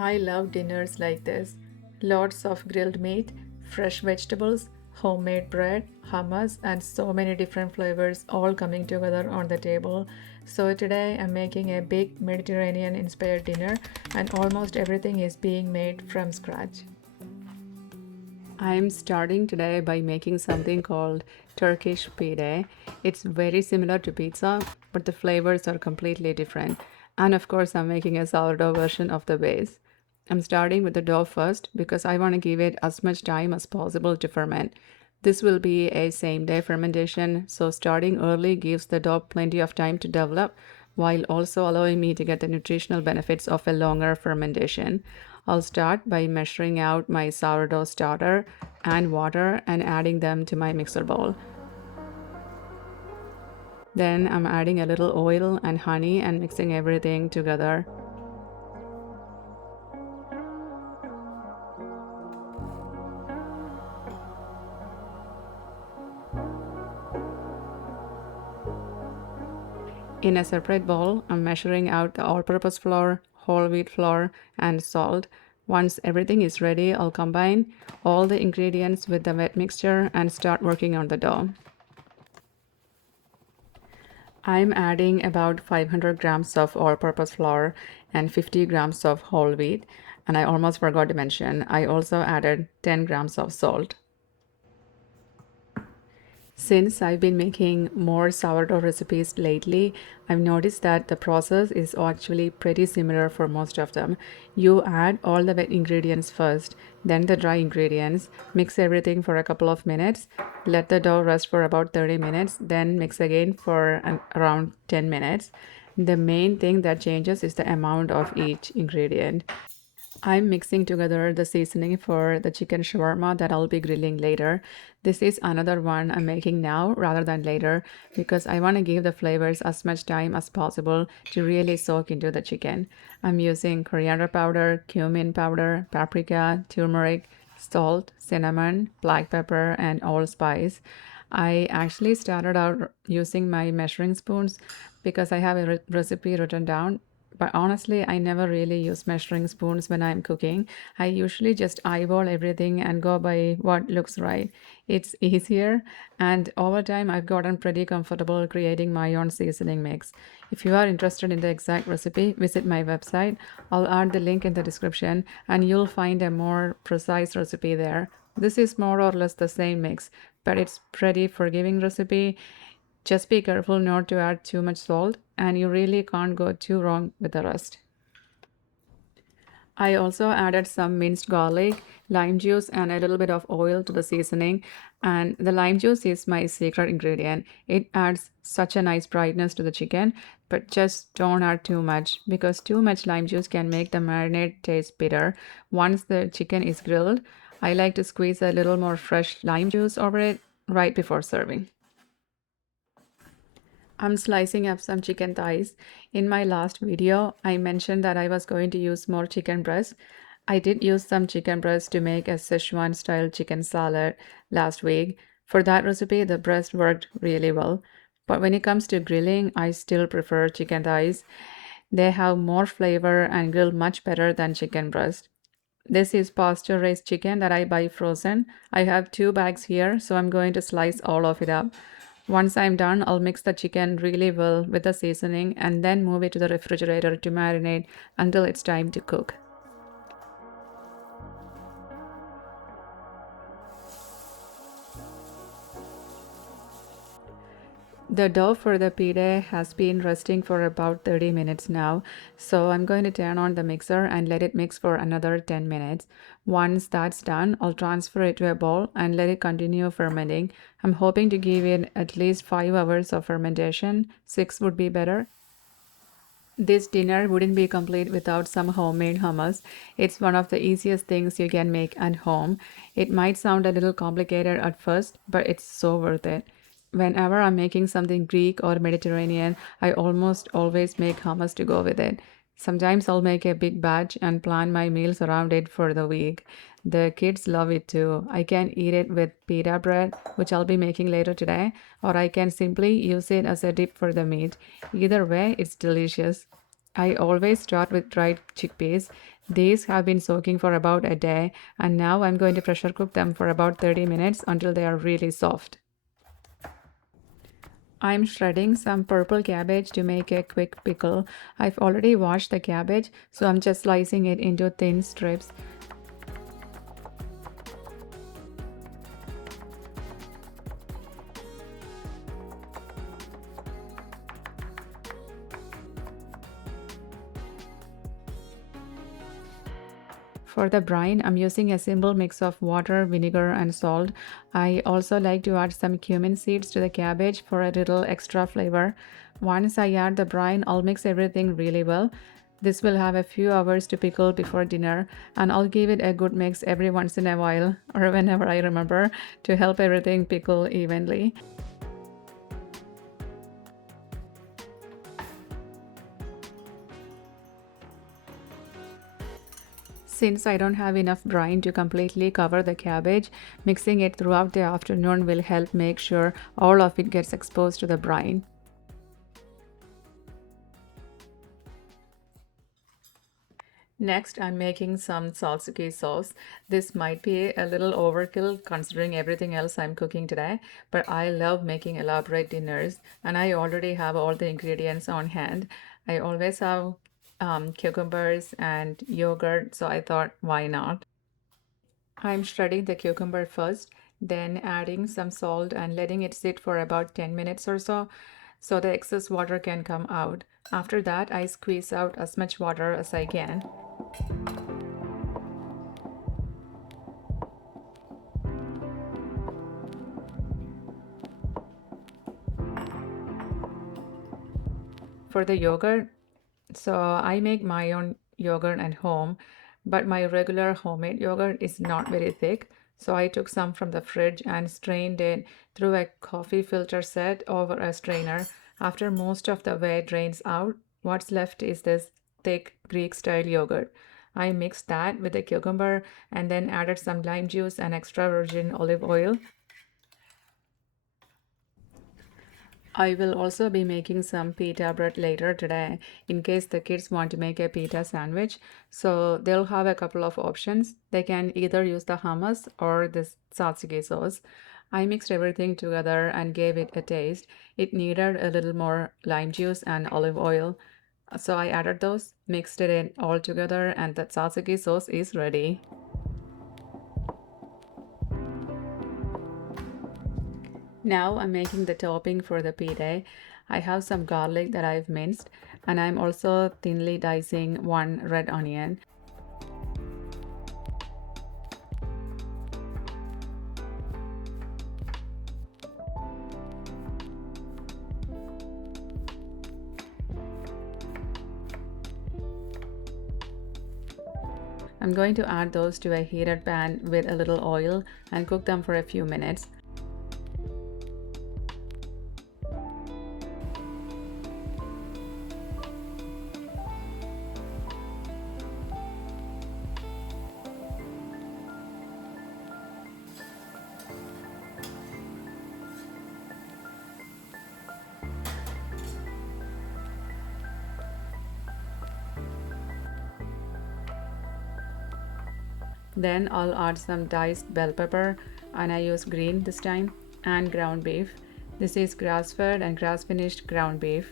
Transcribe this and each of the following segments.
I love dinners like this. Lots of grilled meat, fresh vegetables, homemade bread, hummus, and so many different flavors all coming together on the table. So, today I'm making a big Mediterranean inspired dinner, and almost everything is being made from scratch. I'm starting today by making something called Turkish pide. It's very similar to pizza, but the flavors are completely different. And of course, I'm making a sourdough version of the base. I'm starting with the dough first because I want to give it as much time as possible to ferment. This will be a same day fermentation, so starting early gives the dough plenty of time to develop while also allowing me to get the nutritional benefits of a longer fermentation. I'll start by measuring out my sourdough starter and water and adding them to my mixer bowl. Then I'm adding a little oil and honey and mixing everything together. In a separate bowl, I'm measuring out the all-purpose flour, whole wheat flour, and salt. Once everything is ready, I'll combine all the ingredients with the wet mixture and start working on the dough. I'm adding about 500 grams of all-purpose flour and 50 grams of whole wheat. And I almost forgot to mention, I also added 10 grams of salt. Since I've been making more sourdough recipes lately, I've noticed that the process is actually pretty similar for most of them. You add all the wet ingredients first, then the dry ingredients, mix everything for a couple of minutes, let the dough rest for about 30 minutes, then mix again for around 10 minutes. The main thing that changes is the amount of each ingredient. I'm mixing together the seasoning for the chicken shawarma that I'll be grilling later. This is another one I'm making now rather than later because I want to give the flavors as much time as possible to really soak into the chicken. I'm using coriander powder, cumin powder, paprika, turmeric, salt, cinnamon, black pepper, and allspice. I actually started out using my measuring spoons because I have a recipe written down, but honestly, I never really use measuring spoons when I'm cooking. I usually just eyeball everything and go by what looks right. It's easier, and over time, I've gotten pretty comfortable creating my own seasoning mix. If you are interested in the exact recipe, visit my website. I'll add the link in the description, and you'll find a more precise recipe there. This is more or less the same mix, but it's pretty forgiving recipe. Just be careful not to add too much salt, and you really can't go too wrong with the rest. I also added some minced garlic, lime juice, and a little bit of oil to the seasoning. And the lime juice is my secret ingredient. It adds such a nice brightness to the chicken, but just don't add too much because too much lime juice can make the marinade taste bitter. Once the chicken is grilled, I like to squeeze a little more fresh lime juice over it right before serving. I'm slicing up some chicken thighs. In my last video, I mentioned that I was going to use more chicken breast. I did use some chicken breast to make a Szechuan style chicken salad last week. For that recipe, the breast worked really well. But when it comes to grilling, I still prefer chicken thighs. They have more flavor and grill much better than chicken breast. This is pasture raised chicken that I buy frozen. I have two bags here, so I'm going to slice all of it up. Once I'm done, I'll mix the chicken really well with the seasoning and then move it to the refrigerator to marinate until it's time to cook. The dough for the pide has been resting for about 30 minutes now, so I'm going to turn on the mixer and let it mix for another 10 minutes. Once that's done, I'll transfer it to a bowl and let it continue fermenting. I'm hoping to give it at least 5 hours of fermentation. 6 would be better. This dinner wouldn't be complete without some homemade hummus. It's one of the easiest things you can make at home. It might sound a little complicated at first, but it's so worth it. Whenever I'm making something Greek or Mediterranean, I almost always make hummus to go with it. Sometimes I'll make a big batch and plan my meals around it for the week. The kids love it too. I can eat it with pita bread, which I'll be making later today, or I can simply use it as a dip for the meat. Either way, it's delicious. I always start with dried chickpeas. These have been soaking for about a day, and now I'm going to pressure cook them for about 30 minutes until they are really soft. I'm shredding some purple cabbage to make a quick pickle. I've already washed the cabbage, so I'm just slicing it into thin strips. For the brine, I'm using a simple mix of water, vinegar, and salt. I also like to add some cumin seeds to the cabbage for a little extra flavor. Once I add the brine, I'll mix everything really well. This will have a few hours to pickle before dinner, and I'll give it a good mix every once in a while or whenever I remember to help everything pickle evenly. Since I don't have enough brine to completely cover the cabbage, mixing it throughout the afternoon will help make sure all of it gets exposed to the brine. Next, I'm making some tzatziki sauce. This might be a little overkill considering everything else I'm cooking today, but I love making elaborate dinners and I already have all the ingredients on hand. I always have cucumbers and yogurt, so I thought, why not? I'm shredding the cucumber first, then adding some salt and letting it sit for about 10 minutes or so the excess water can come out. After that, I squeeze out as much water as I can. For the yogurt, so I make my own yogurt at home, but my regular homemade yogurt is not very thick. So I took some from the fridge and strained it through a coffee filter set over a strainer. After most of the whey drains out, what's left is this thick Greek style yogurt. I mixed that with the cucumber and then added some lime juice and extra virgin olive oil. I will also be making some pita bread later today in case the kids want to make a pita sandwich. So they'll have a couple of options. They can either use the hummus or this tzatziki sauce. I mixed everything together and gave it a taste. It needed a little more lime juice and olive oil. So I added those, mixed it in all together, and the tzatziki sauce is ready. Now I'm making the topping for the pide. I have some garlic that I've minced, and I'm also thinly dicing one red onion. I'm going to add those to a heated pan with a little oil and cook them for a few minutes. Then I'll add some diced bell pepper, and I use green this time, and ground beef. This is grass-fed and grass-finished ground beef.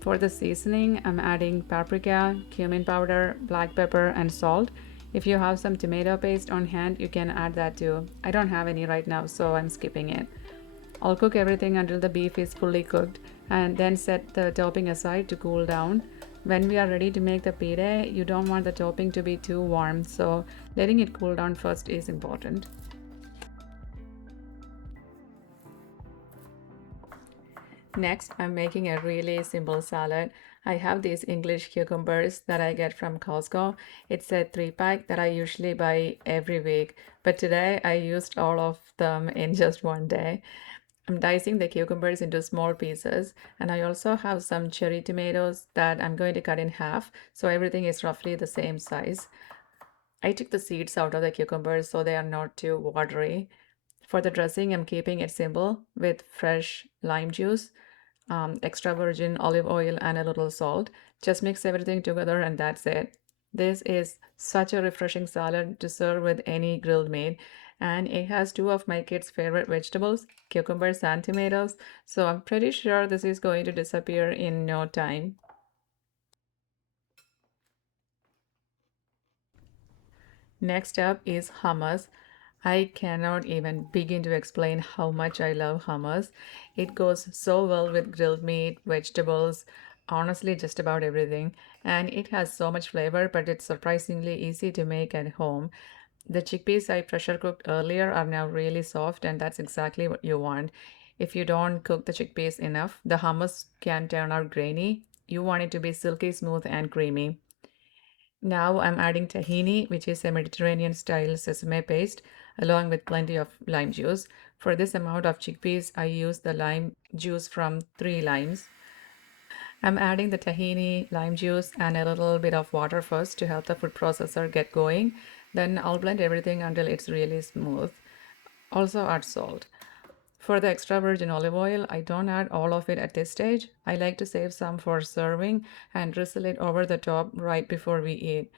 For the seasoning, I'm adding paprika, cumin powder, black pepper, and salt. If you have some tomato paste on hand, you can add that too. I don't have any right now, so I'm skipping it. I'll cook everything until the beef is fully cooked and then set the topping aside to cool down. When we are ready to make the pide, you don't want the topping to be too warm, so letting it cool down first is important. Next, I'm making a really simple salad. I have these English cucumbers that I get from Costco. It's a 3 pack that I usually buy every week, but today I used all of them in just one day. I'm dicing the cucumbers into small pieces, and I also have some cherry tomatoes that I'm going to cut in half, so everything is roughly the same size. I took the seeds out of the cucumbers so they are not too watery. For the dressing, I'm keeping it simple with fresh lime juice, extra virgin olive oil, and a little salt. Just mix everything together, and that's it. This is such a refreshing salad to serve with any grilled meat, and it has two of my kids' favorite vegetables, cucumbers and tomatoes. So I'm pretty sure this is going to disappear in no time. Next up is hummus. I cannot even begin to explain how much I love hummus. It goes so well with grilled meat, vegetables, honestly, just about everything. And it has so much flavor, but it's surprisingly easy to make at home. The chickpeas I pressure cooked earlier are now really soft, and that's exactly what you want. If you don't cook the chickpeas enough, the hummus can turn out grainy. You want it to be silky smooth and creamy. Now I'm adding tahini, which is a Mediterranean style sesame paste, along with plenty of lime juice. For this amount of chickpeas, I use the lime juice from 3 limes. I'm adding the tahini, lime juice, and a little bit of water first to help the food processor get going. Then I'll blend everything until it's really smooth. Also add salt. For the extra virgin olive oil, I don't add all of it at this stage. I like to save some for serving and drizzle it over the top right before we eat.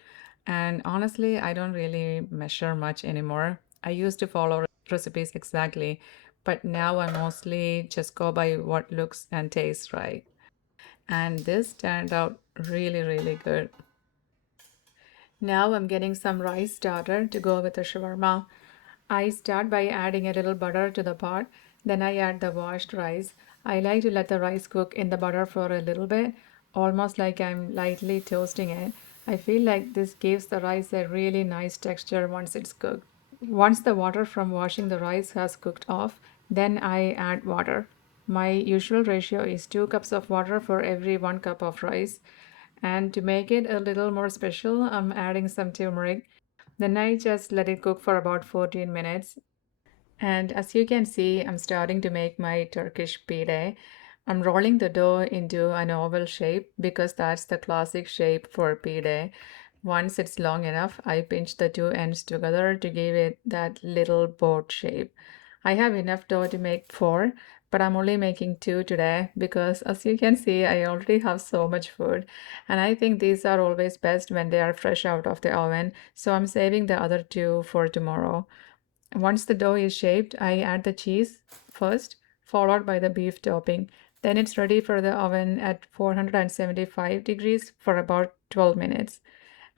And honestly, I don't really measure much anymore. I used to follow recipes exactly, but now I mostly just go by what looks and tastes right. And this turned out really, really good. Now I'm getting some rice starter to go with the shawarma. I start by adding a little butter to the pot, then I add the washed rice. I like to let the rice cook in the butter for a little bit, almost like I'm lightly toasting it. I feel like this gives the rice a really nice texture once it's cooked. Once the water from washing the rice has cooked off, then I add water. My usual ratio is 2 cups of water for every 1 cup of rice. And to make it a little more special, I'm adding some turmeric. Then I just let it cook for about 14 minutes. And as you can see, I'm starting to make my Turkish pide. I'm rolling the dough into an oval shape because that's the classic shape for pide. Once it's long enough, I pinch the two ends together to give it that little boat shape. I have enough dough to make four, but I'm only making two today because, as you can see, I already have so much food. And I think these are always best when they are fresh out of the oven, so I'm saving the other two for tomorrow. Once the dough is shaped, I add the cheese first, followed by the beef topping. Then it's ready for the oven at 475 degrees for about 12 minutes.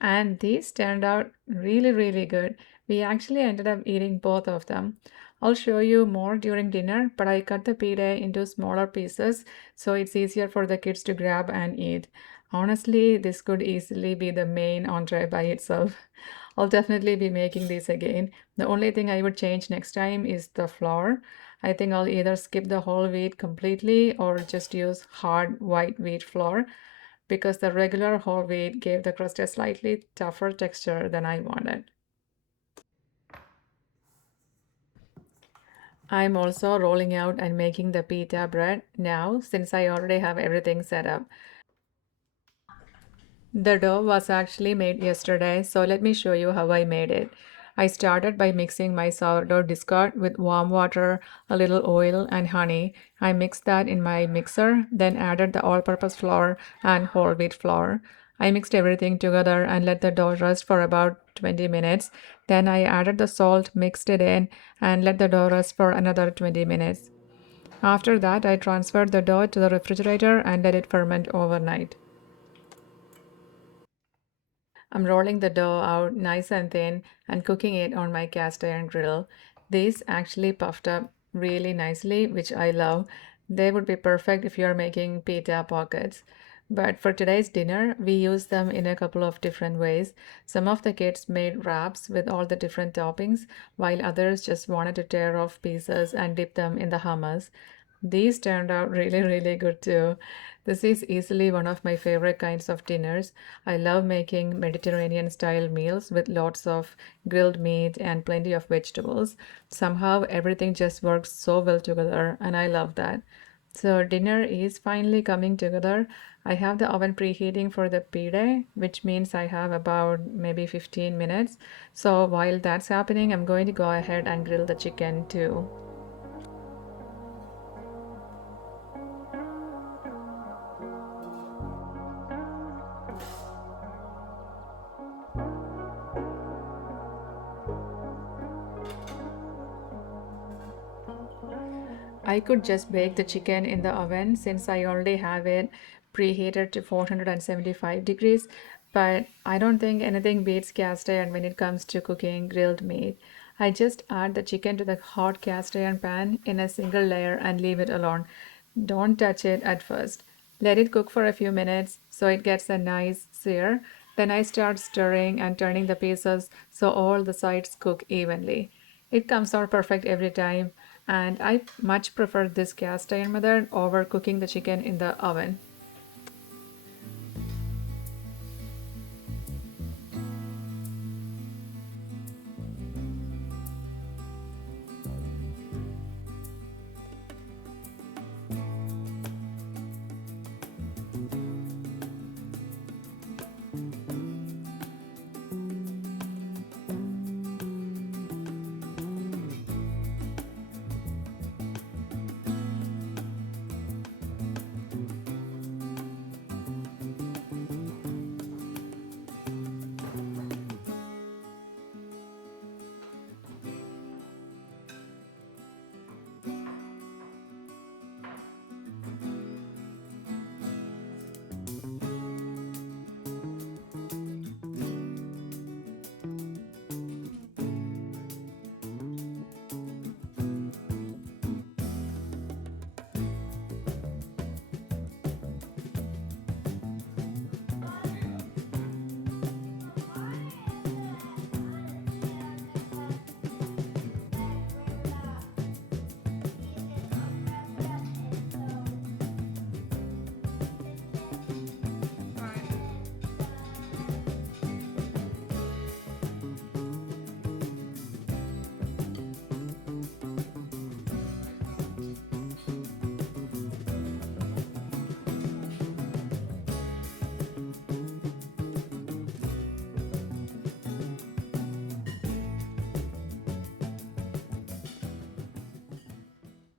And these turned out really, really good. We actually ended up eating both of them. I'll show you more during dinner, but I cut the pide into smaller pieces so it's easier for the kids to grab and eat. Honestly, this could easily be the main entree by itself. I'll definitely be making these again. The only thing I would change next time is the flour. I think I'll either skip the whole wheat completely or just use hard white wheat flour because the regular whole wheat gave the crust a slightly tougher texture than I wanted. I'm also rolling out and making the pita bread now since I already have everything set up. The dough was actually made yesterday, so let me show you how I made it. I started by mixing my sourdough discard with warm water, a little oil, and honey. I mixed that in my mixer, then added the all purpose flour and whole wheat flour. I mixed everything together and let the dough rest for about 20 minutes. Then I added the salt, mixed it in, and let the dough rest for another 20 minutes. After that, I transferred the dough to the refrigerator and let it ferment overnight. I'm rolling the dough out nice and thin and cooking it on my cast iron grill. These actually puffed up really nicely, which I love. They would be perfect if you're making pita pockets. But for today's dinner, we use them in a couple of different ways. Some of the kids made wraps with all the different toppings, while others just wanted to tear off pieces and dip them in the hummus. These turned out really, really good too. This is easily one of my favorite kinds of dinners. I love making Mediterranean style meals with lots of grilled meat and plenty of vegetables. Somehow everything just works so well together, and I love that. So, dinner is finally coming together. I have the oven preheating for the pide, which means I have about maybe 15 minutes. So, while that's happening, I'm going to go ahead and grill the chicken too. I could just bake the chicken in the oven since I already have it preheated to 475 degrees, but I don't think anything beats cast iron when it comes to cooking grilled meat. I just add the chicken to the hot cast iron pan in a single layer and leave it alone. Don't touch it at first. Let it cook for a few minutes so it gets a nice sear. Then I start stirring and turning the pieces so all the sides cook evenly. It comes out perfect every time, and I much prefer this cast iron method over cooking the chicken in the oven.